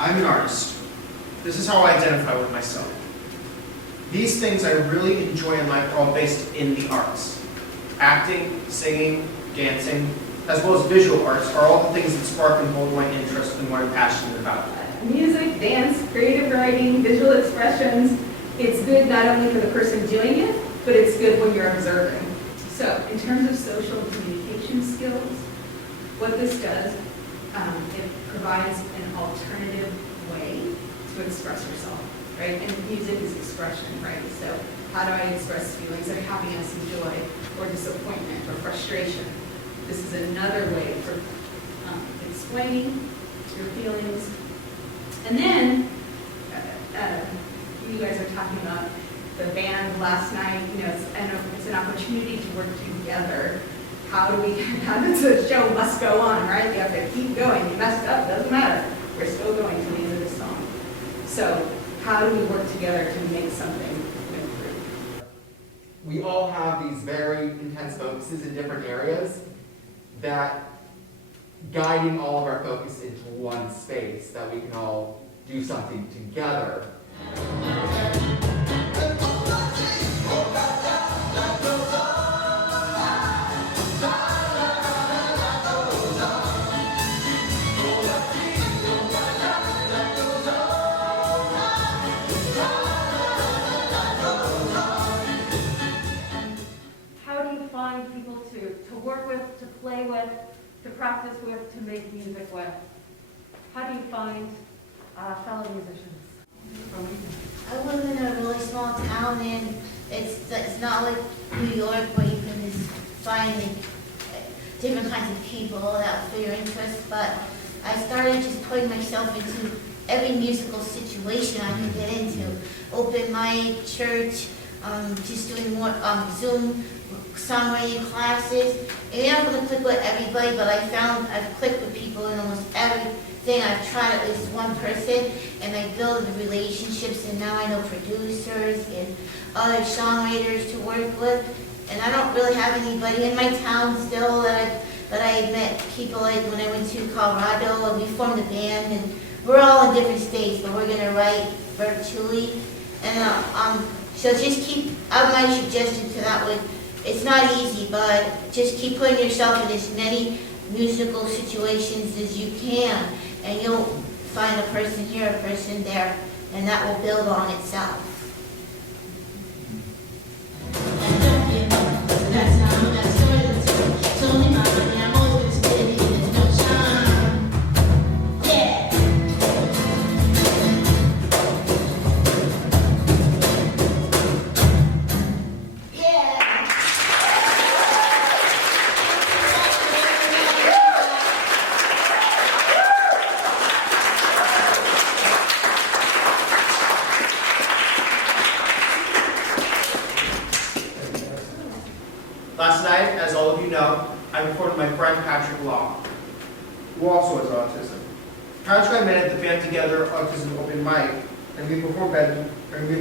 I'm an artist. This is how I identify with myself. These things I really enjoy in life are all based in the arts. Acting, singing, dancing, as well as visual arts are all the things that spark and hold my interest in what I'm passionate about. Music, dance, creative writing, visual expressions, it's good not only for the person doing it, but it's good when you're observing. So, in terms of social communication skills, what this does, it provides an alternative way to express yourself, right? And music is expression, right? So, how do I express feelings of happiness and joy, or disappointment, or frustration? This is another way for explaining your feelings. And then, you guys are talking about the band last night. You know, it's an opportunity to work together. How does the show must go on, right? You have to keep going. You messed up, doesn't matter. We're still going to the end of the song. So, how do we work together to make something improve? We all have these very intense focuses in different areas that guiding all of our focus into one space that we can all do something together. How do you find people to work with, to play with, to practice with, to make music with? How do you find fellow musicians? I live in a really small town, and it's not like New York where you can just find different kinds of people that fit your interests. But I started just putting myself into every musical situation I could get into. Open mic, church, just doing more Zoom songwriting classes. And you're not going to click with everybody, but I found I've clicked with people in almost everything. I've tried at least one person, and I build the relationships, and now I know producers and other songwriters to work with. And I don't really have anybody in my town still but I met people like when I went to Colorado, and we formed a band, and we're all in different states, but we're going to write virtually. And so just keep, my suggestion to that would, it's not easy, but just keep putting yourself in as many musical situations as you can, and you'll find a person here, a person there, and that will build on itself. Last night, as all of you know, I recorded my friend Patrick, who also has autism. Patrick and I met at the Band Together Autism Open Mic, and we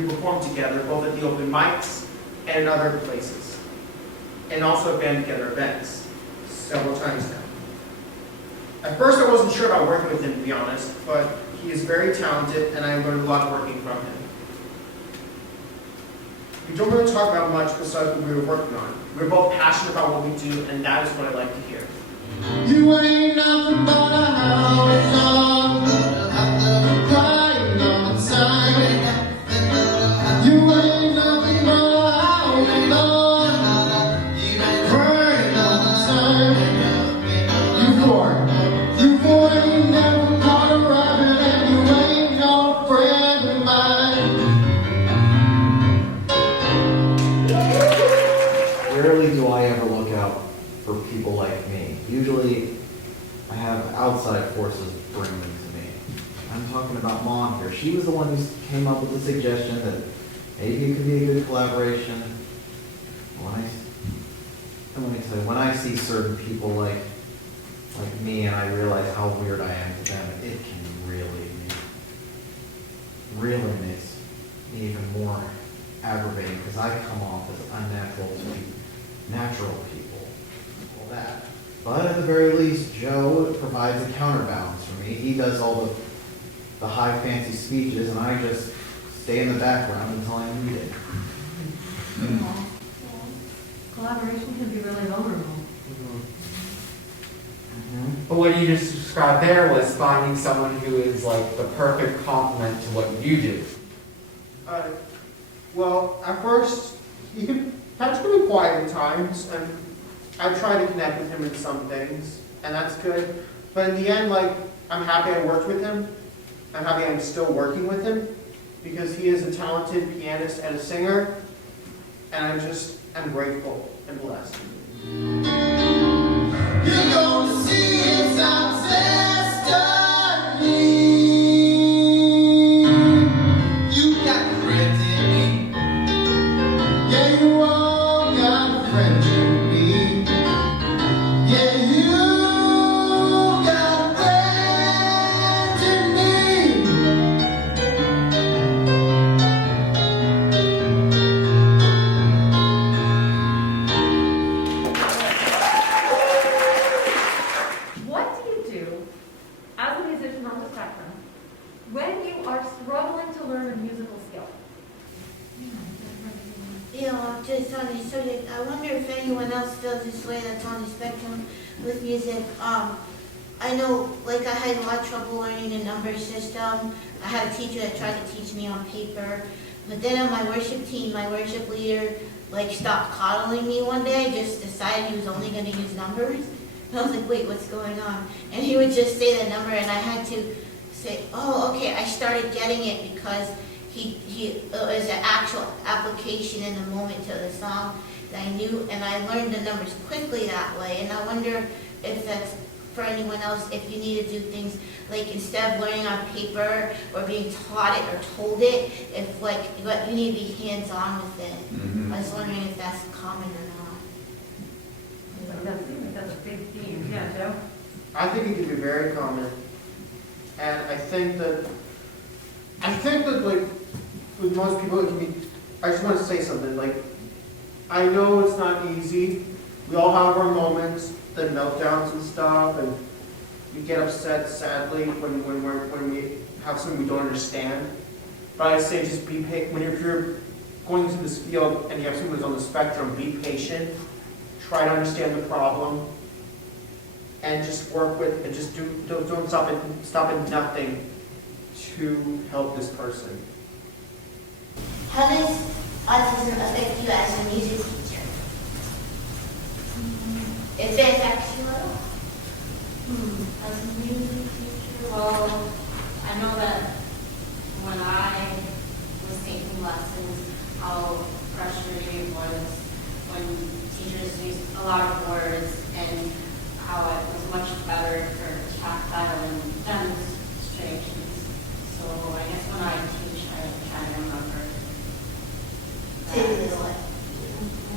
performed together both at the open mics and in other places, and also at Band Together events several times now. At first, I wasn't sure about working with him, to be honest, but he is very talented, and I learned a lot working from him. We don't really talk about much besides what we were working on. We're both passionate about what we do, and that is what I like to hear. You ain't nothing but a hound dog, crying on the side. You ain't nothing but a hound dog, crying on the side. You ain't never caught a rabbit, and you ain't no friend of mine. Rarely do I ever look out for people like me. Usually, I have outside forces bring them to me. I'm talking about Mom here. She was the one who came up with the suggestion that maybe it could be a good collaboration. Let me tell you, when I see certain people like me, and I realize how weird I am to them, it can really makes me even more aggravating, because I come off as unnatural to natural people, all that. But at the very least, Joe provides a counterbalance for me. He does all the the high fancy speeches, and I just stay in the background until I'm needed. Collaboration can be really vulnerable. But what you just described there was finding someone who is like the perfect complement to what you do. Well, at first, Patrick can be quiet at times, and I try to connect with him in some things, and that's good. But in the end, like, I'm happy I worked with him. I'm happy I'm still working with him, because he is a talented pianist and a singer, and I'm grateful and blessed. You're gonna see it's our destiny. You got friends in me. Yeah, you all got friends in me. Yeah, you got friends in me. What do you do as a musician on the spectrum when you are struggling to learn a musical skill? You know, just on the subject, I wonder if anyone else feels this way that's on the spectrum with music. I know, like, I had a lot of trouble learning the number system. I had a teacher that tried to teach me on paper. But then on my worship team, my worship leader, like, stopped coddling me one day, just decided he was only going to use numbers. And I was like, wait, what's going on? And he would just say the number, and I had to say, oh, okay, I started getting it because it was an actual application in the moment to the song that I knew, and I learned the numbers quickly that way. And I wonder if that's for anyone else, if you need to do things like instead of learning on paper or being taught it or told it, if like you need to be hands-on with it. I was wondering if that's common or not. That seems like that's a big theme. Yeah, Joe? I think it can be very common. And I think that like, with most people, it can be, I just want to say something, like, I know it's not easy. We all have our moments, the meltdowns and stuff, and we get upset, sadly, when we have something we don't understand. But I say just be patient. If you're going into this field and you have someone who's on the spectrum, be patient. Try to understand the problem, and just work with, and just don't stop at nothing to help this person. How does autism affect you as a music teacher? If it affects you at all? As a music teacher, well, I know that when I was taking lessons, how frustrating it was when teachers used a lot of words, and how it was much better for tactile and demonstrations. So I guess when I teach, I try to remember Take this way.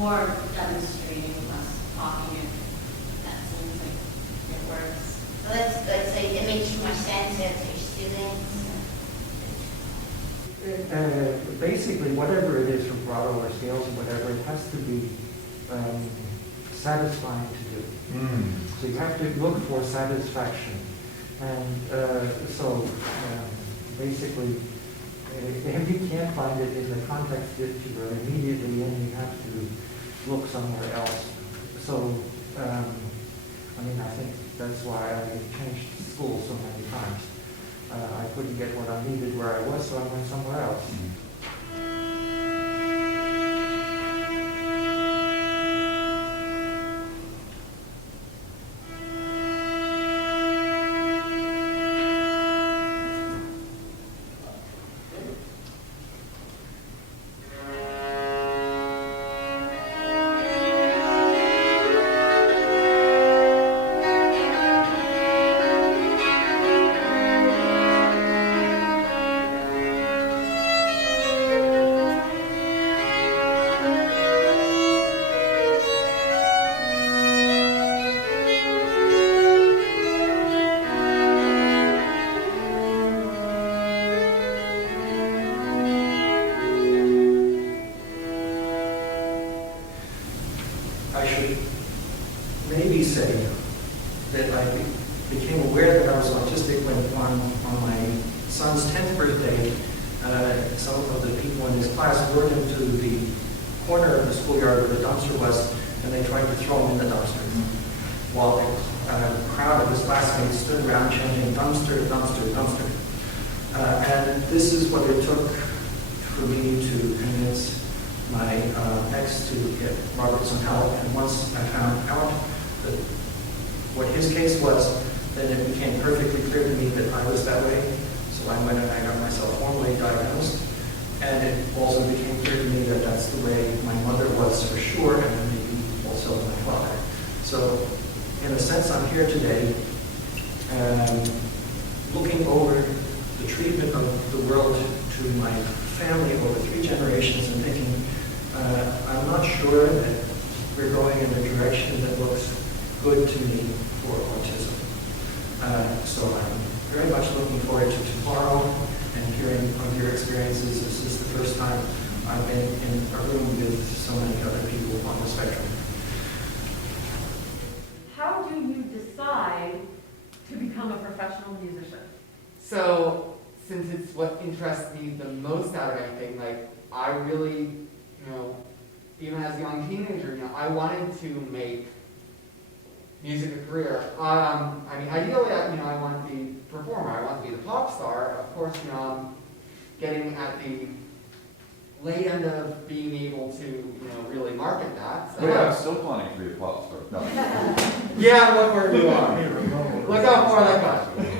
more demonstrating, less talking. That seems like it works. So that's good. So it makes you more sensitive to your students. Basically, whatever it is from Bravo or scales or whatever, it has to be satisfying to do. So you have to look for satisfaction. And basically, if you can't find it in the context that you are immediately in, you have to look somewhere else. So, I think that's why I changed school so many times. I couldn't get what I needed where I was, so I went somewhere else. son's 10th birthday, some of the people in his class lured him to the corner of the schoolyard where the dumpster was, and they tried to throw him in the dumpster. While a crowd of his classmates stood around chanting, "Dumpster, dumpster, dumpster." And this is what it took for me to convince my ex to get Robert some help. And once I found out that what his case was, then it became perfectly clear to me that I was that way. So I went and I got myself formally diagnosed. And it also became clear to me that that's the way my mother was for sure, and then maybe also my father. So in a sense, I'm here today looking over the treatment of the world to my family over 3 generations and thinking, I'm not sure that we're going in a direction that looks good to me for autism. So I'm very much looking forward to tomorrow and hearing of your experiences. This is the first time I've been in a room with so many other people on the spectrum. How do you decide to become a professional musician? So, since it's what interests me the most out of anything, like, I really, even as a young teenager, I wanted to make music a career. I mean, ideally, I want to be a performer. I want to be the pop star. Of course, I'm getting at the late end of being able to, really market that. So. Yeah, I'm still planning to be a pop star. No. Yeah, look where you are. Look how far that got you.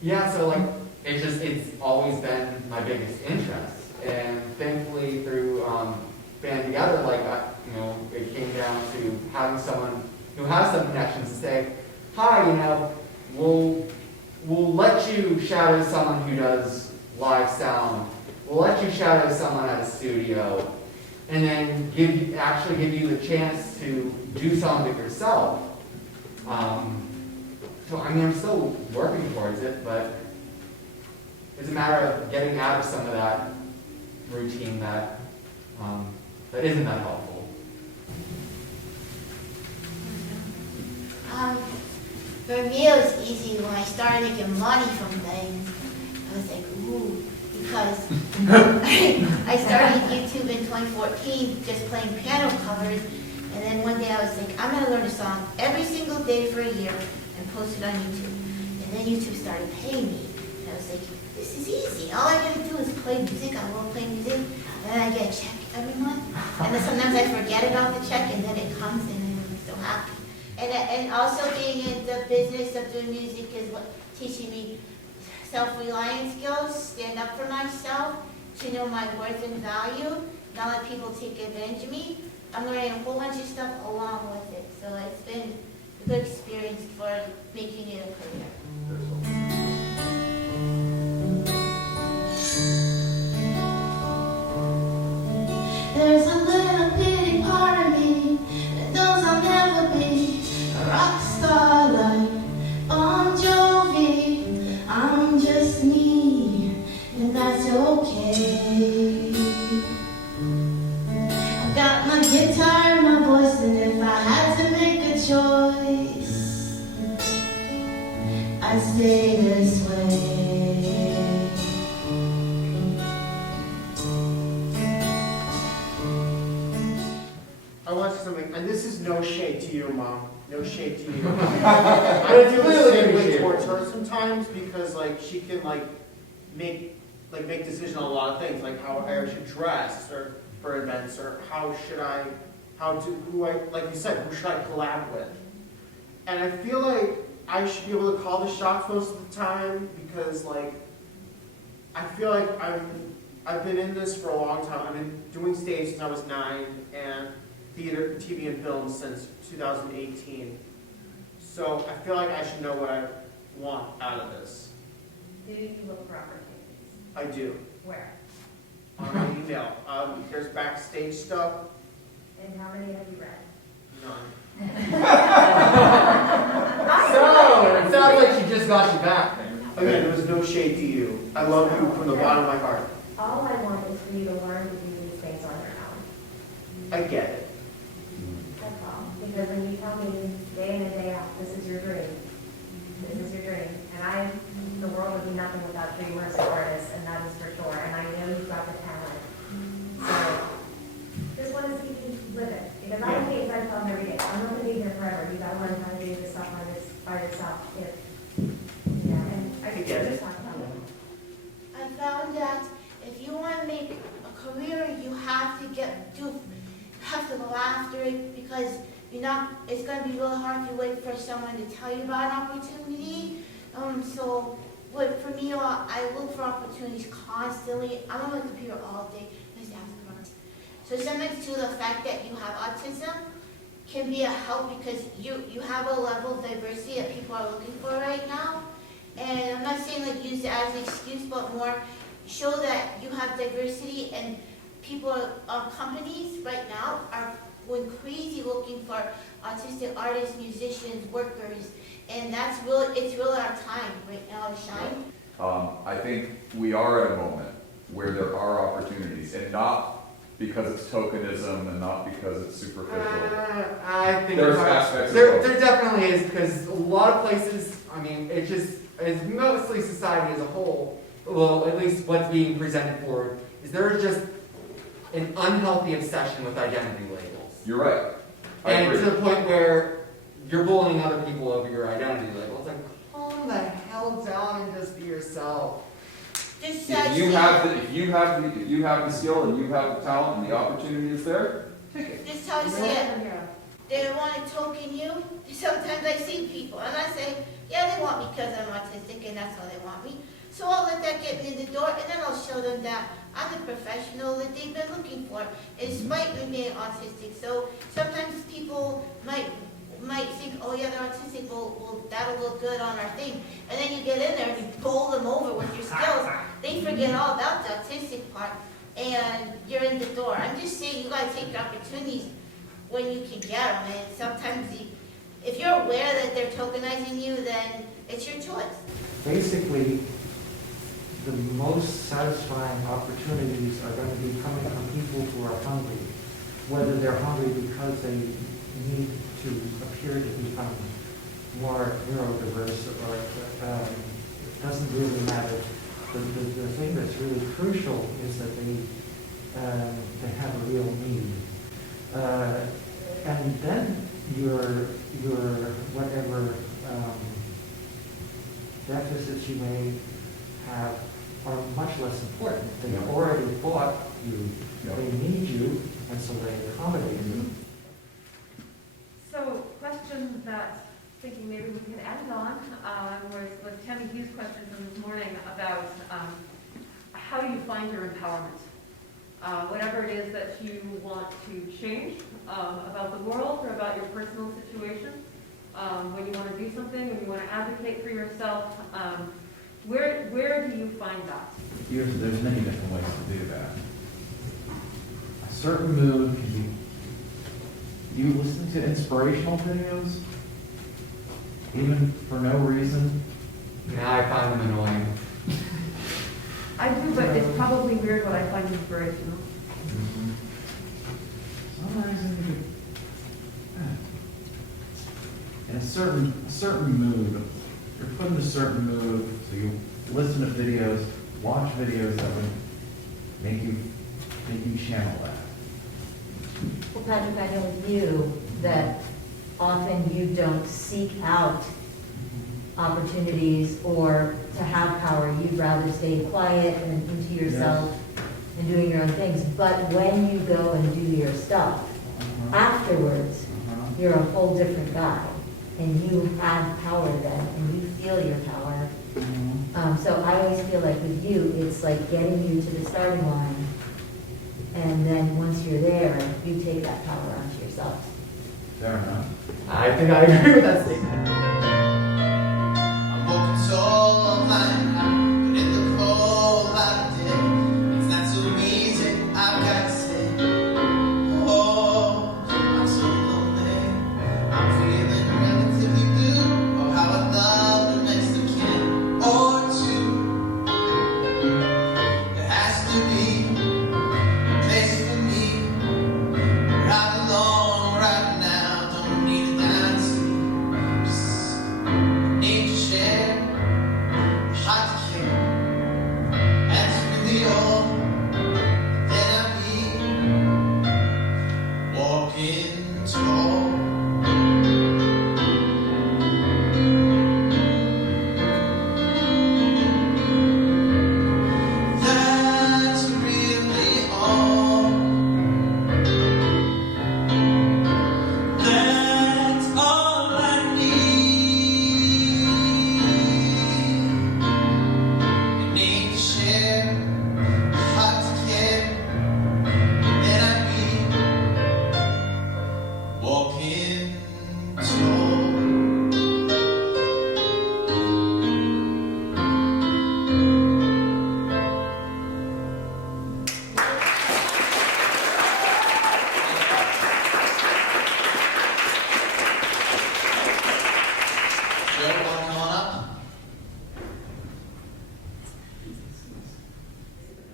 Yeah, so it's always been my biggest interest, and thankfully through band together, it came down to having someone who has some connections to say, hi, we'll let you shadow someone who does live sound, we'll let you shadow someone at a studio, and then actually give you the chance to do some of it yourself. So, I'm still working towards it, but it's a matter of getting out of some of that routine that isn't that helpful. For me, it was easy when I started making money from things. I was like, ooh, because I started YouTube in 2014, just playing piano covers, and then one day I was like, I'm gonna learn a song every single day for a year and post it on YouTube. And then YouTube started paying me. And I was like, this is easy. All I gotta do is play music. I love playing music. And then I get a check every month. And then sometimes I forget about the check and then it comes and I'm so happy. And also being in the business of doing music is what teaching me self-reliance skills, stand up for myself, to know my worth and value, not let people take advantage of me. I'm learning a whole bunch of stuff along with it. So it's been a good experience for making it a career. There's a little bitty part of me that knows I'll never be a rock star like Bon Jovi. I'm just me, and that's okay. I've got my guitar and my voice, and if I had to make a choice, I'd stay this way. I want to say something, and this is no shade to you, Mom. No shade to you. I do the same way towards her sometimes because she can make decisions on a lot of things, like how I should dress or for events, or like you said, who should I collab with? And I feel like I should be able to call the shots most of the time because I feel like I've been in this for a long time. I've been doing stage since I was 9 and theater, TV, and film since 2018. So I feel like I should know want out of this. Do you look for opportunities? I do. Where? On my email. There's backstage stuff. And how many have you read? None. So, it sounds like she just got you back. Again, there was no shade to you. I love you from the bottom of my heart. All I want is for you to learn to do these things on your own. I get it. That's all. Because when you tell me day in and day out, this is your dream, and the world would be nothing without dreamers and artists, and that is for sure, and I know you've got the talent. So, just want to see if you live it, because I hate I tell them every day, I'm not going to be here forever, you got to learn how to do this stuff by yourself, and I get it. just want to tell them. I found that if you want to make a career, you have to go after it, because it's going to be really hard if you wait for someone to tell you about an opportunity. For me, I look for opportunities constantly. I'm on my computer all day. So sometimes too, the fact that you have autism can be a help, because you have a level of diversity that people are looking for right now. And I'm not saying like use it as an excuse, but more show that you have diversity, and people, companies right now are going crazy looking for autistic artists, musicians, workers, and it's really our time right now to shine. I think we are at a moment where there are opportunities, and not because it's tokenism and not because it's superficial. I think There's aspects of there both. definitely is, because a lot of places, I mean, it's mostly society as a whole, well, at least what's being presented forward, is there's just an unhealthy obsession with identity labels. You're right. I And agree. to the point where you're bullying other people over your identity label. It's like, calm the hell down and just be yourself. Just If you have the skill and you have the talent and the opportunity is there, take it. Just how you see it. They want to token you. Sometimes I see people, and I say, yeah, they want me because I'm autistic, and that's how they want me. So I'll let that get me in the door, and then I'll show them that I'm the professional that they've been looking for, in spite of me being autistic. So sometimes people might think, oh yeah, they're autistic, well, that'll look good on our thing. And then you get in there and you bowl them over with your skills. They forget all about the autistic part, and you're in the door. I'm just saying, you gotta take opportunities when you can get them. And sometimes, if you're aware that they're tokenizing you, then it's your choice. Basically, the most satisfying opportunities are going to be coming from people who are hungry, whether they're hungry because they need to appear to become more neurodiverse, or it doesn't really matter. The thing that's really crucial is that they have a real need. And then your whatever deficits you may have are much less important. They Yeah. already bought you, Yeah. they need you, and so they accommodate you. So, question that, thinking maybe we can end on, was Tammy Hughes' question from this morning about how do you find your empowerment? Whatever it is that you want to change about the world or about your personal situation, when you want to do something, when you want to advocate for yourself, where do you find that? There's many different ways to do that. A certain mood can be, you listen to inspirational videos, even for no reason. Yeah, I find them annoying. I do, but it's probably weird what I find inspirational. Some reason you could, in a certain mood, you're put in a certain mood, so you listen to videos, watch videos that would make you channel that. Well, Patrick, I know with you that often you don't seek out opportunities or to have power. You'd rather stay quiet and into yourself and doing your own things. But when you go and do your stuff, afterwards, you're a whole different guy. And you have power then, and you feel your power. So I always feel like with you, it's like getting you to the starting line. And then once you're there, you take that power onto yourself. Fair enough. I think I agree with that statement. I'm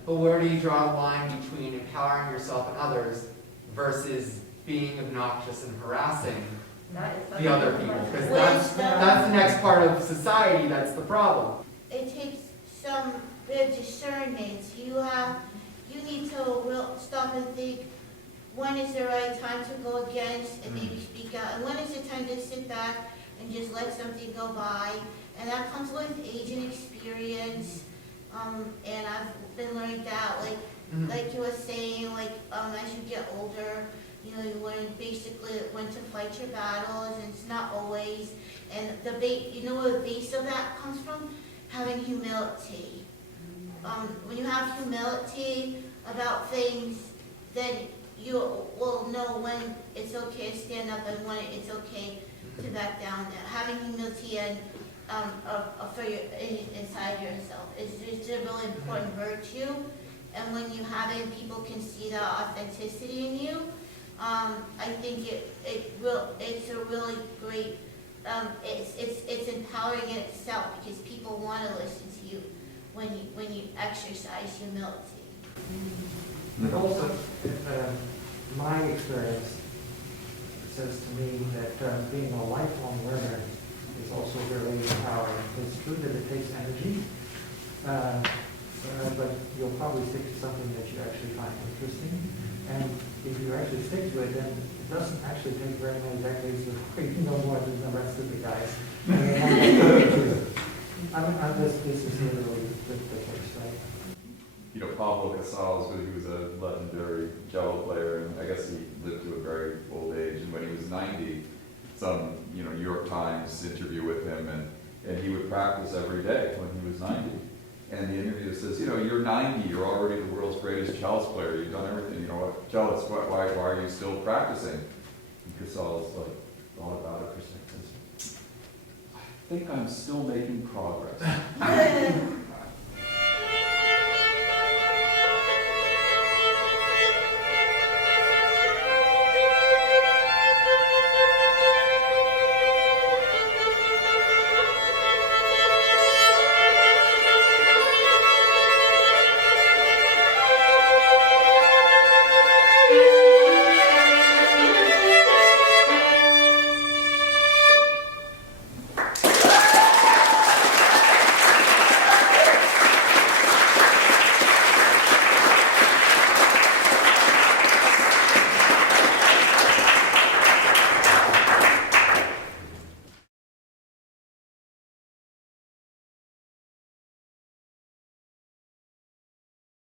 But where do you draw the line between empowering yourself and others versus being obnoxious and harassing That is such the a other good people? question. Because Wisdom. that's the next part of society, that's the problem. It takes some bit of discernment. You need to stop and think, when is the right time to go against and maybe speak out? And when is the time to sit back and just let something go by? And that comes with age and experience. And I've been learning that, like you were saying, as you get older, you learn basically when to fight your battles, and it's not always. And where the base of that comes from? Having humility. When you have humility about things, then you will know when it's okay to stand up and when it's okay to back down. Having humility and for your inside yourself is a really important virtue. And when you have it, and people can see the authenticity in you. I think it's a really great. It's empowering in itself because people want to listen to you when you exercise humility. But also, my experience says to me that being a lifelong learner is also very empowering. It's true that it takes energy, but you'll probably stick to something that you actually find interesting. And if you actually stick to it, then it doesn't actually take very many decades before you know more than the rest of the guys. This is literally the case, right? You know, Pablo Casals, he was a legendary cello player, and I guess he lived to a very old age. And when he was 90, some New York Times interview with him, and he would practice every day when he was 90. And the interviewer says, you're 90, you're already the world's greatest cellist player, you've done everything, cellist, why are you still practicing? And Casals thought about it for a second. I think I'm still making progress.